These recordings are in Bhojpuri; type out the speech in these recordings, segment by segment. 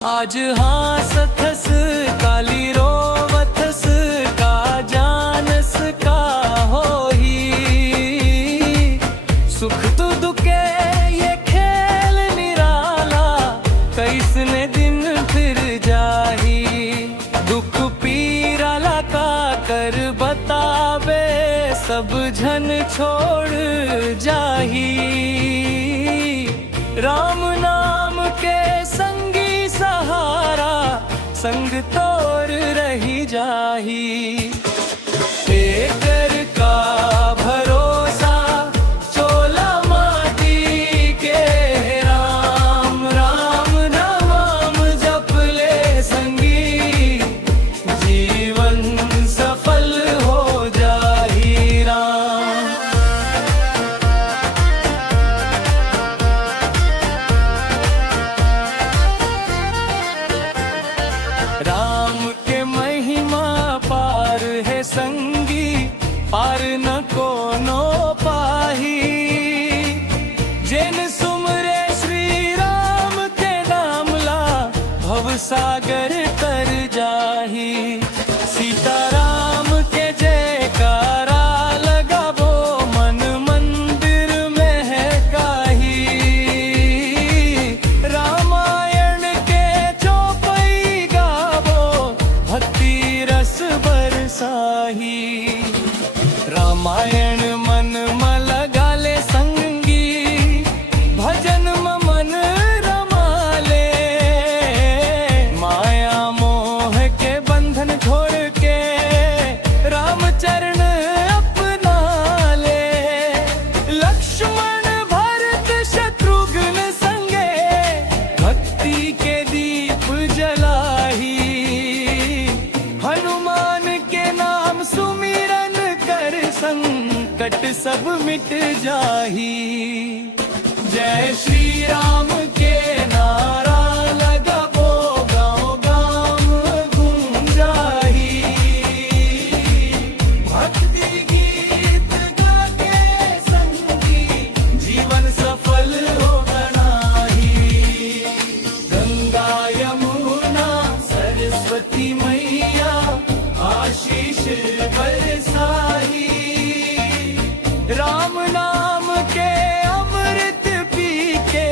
आज हासथस काली रोवथस का जानस का होही। सुख तु दुखे ये खेल निराला, कैसने दिन फिर जाही। दुख पीरा लगा कर बतावे, सब झन छोड़ जाही। राम नाम के संगी सहारा, संग तोर रही जाही। तेकर का भरोसा चोला माटी के, राम राम नाम जप ले संगी, जीवन सफल हो जाही। राम राम के महिमा पार है संगी, पार न कोनो पाही। जिन सुमरे श्री राम के नाम ला, भव सागर तर जाही। सीताराम के जयकारा लगावो, मन मंदिर में है काही। रामायण के चौपाई गावो, भक्ति रस बरसाही। रामायण मन में लगा ले संगी, भजन में मन रमा ले। माया मोह के बंधन छोड़ के, राम चरण अपना ले। लक्ष्मण भरत शत्रुघ्न संगे, भक्ति के दीप जलाही। हनुमान के नाम सुमिरन कर, संकट सब मिट जाही। जय श्री राम के नारा लगावो, गाँव गाँव गूंजाही। भक्ति गीत गा के संगी, जीवन सफल हो गनाही। गंगा यमुना सरस्वती मैया, आशीष बरसाही। राम नाम के अमृत पी के,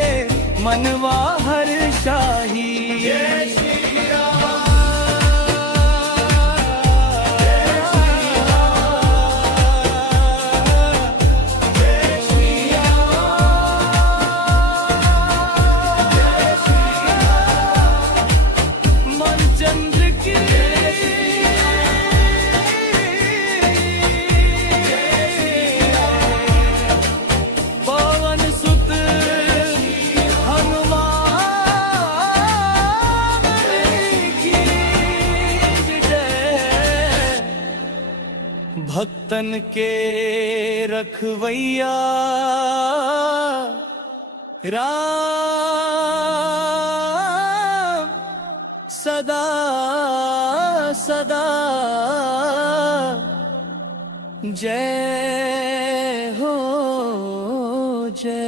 मनवा हर्षाही। जय श्री राम, जय श्री राम, जय श्री राम, जय श्री राम। मनचंद्र की पवन सुत हनुमान की जय। भक्तन के रखवैया राम, सदा सदा जय हो जय।